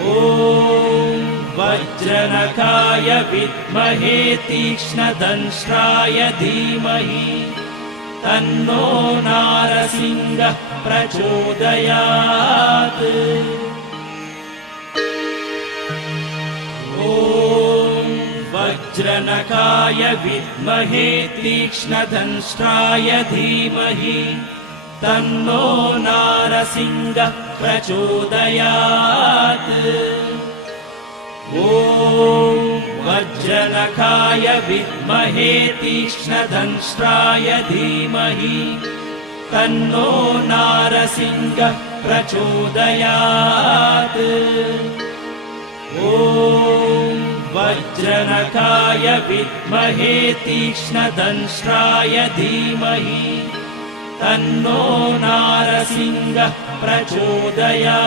ॐ वज्रनखाय विद्महे तीक्ष्णदंष्ट्राय धीमहि तन्नो नारसिंहः प्रचोदयात्। ॐ वज्रनखाय विद्महे तीक्ष्णदंष्ट्राय धीमहि तन्नो नारसिंहः प्रचोदयात्। ॐ वज्रनखाय विद्महे तीक्ष्णदंष्ट्राय धीमहि तन्नो नारसिंहः प्रचोदयात्। ॐ वज्रनखाय विद्महे तीक्ष्णदंष्ट्राय धीमहि तन्नो नारसिंहः प्रचोदयात्।